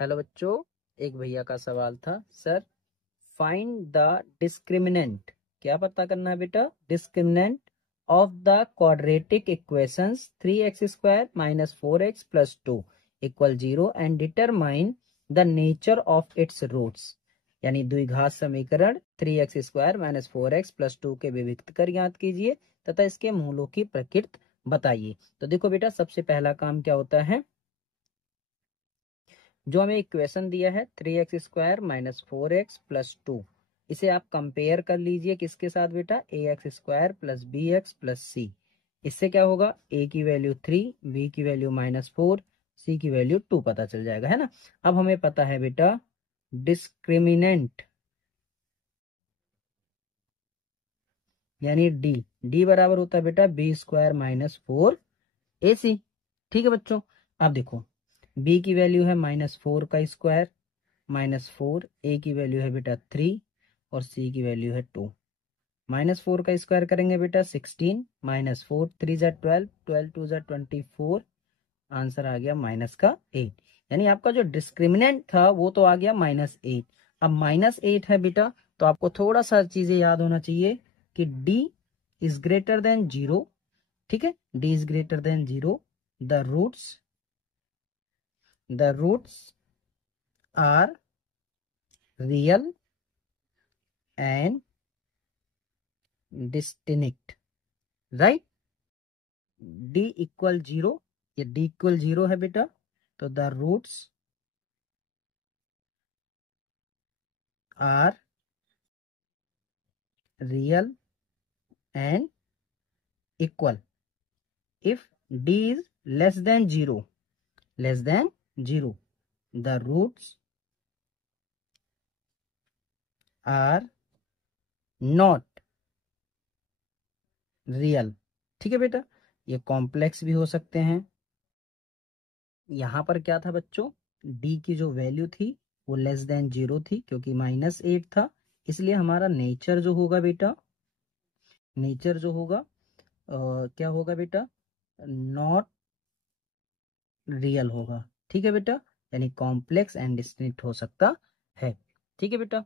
Hello बच्चों, एक भैया का सवाल था, सर फाइंड द डिस्क्रिमिनेंट। क्या पता करना है बेटा? Discriminant of the quadratic equations 3x² minus 4x plus 2 equal 0 and determine the nature of its roots. यानी द्विघात समीकरण 3x² माइनस 4x प्लस 2 के विभक्त कर ज्ञात कीजिए तथा इसके मूलों की प्रकृति बताइए। तो देखो बेटा, सबसे पहला काम क्या होता है, जो हमें इक्वेशन दिया है 3x² माइनस 4x प्लस 2, इसे आप कंपेयर कर लीजिए किसके साथ बेटा? ax² प्लस bx प्लस सी। इससे क्या होगा? a की वैल्यू 3, b की वैल्यू -4, c की वैल्यू 2 पता चल जाएगा, है ना। अब हमें पता है बेटा डिस्क्रिमिनेंट यानी d बराबर होता है बेटा b² माइनस 4ac। ठीक है बच्चों, अब देखो b की वैल्यू है -4 का स्क्वायर -4, a की वैल्यू है बेटा 3 और c की वैल्यू है 2। -4 का स्क्वायर करेंगे बेटा 16, -4 3 जा 12, 12 2 जा 24, आंसर आ गया -8। यानी आपका जो डिस्क्रिमिनेंट था वो तो आ गया -8। अब -8 है बेटा, तो आपको थोड़ा सा चीजें याद होना चाहिए कि d इज ग्रेटर देन 0। ठीक है, d is greater than 0, the roots are real and distinct, right. d equal 0, ये d इक्वल 0 है बेटा, तो the roots are real and equal if d is less than 0, the roots are not real। ठीक है बेटा, ये complex भी हो सकते हैं। यहां पर क्या था बच्चों, d की जो वैल्यू थी वो लेस देन 0 थी क्योंकि -8 था, इसलिए हमारा नेचर जो होगा बेटा, नेचर जो होगा क्या होगा बेटा? नॉट रियल होगा। ठीक है बेटा, यानी कॉम्प्लेक्स एंड डिस्टिंक्ट हो सकता है। ठीक है बेटा।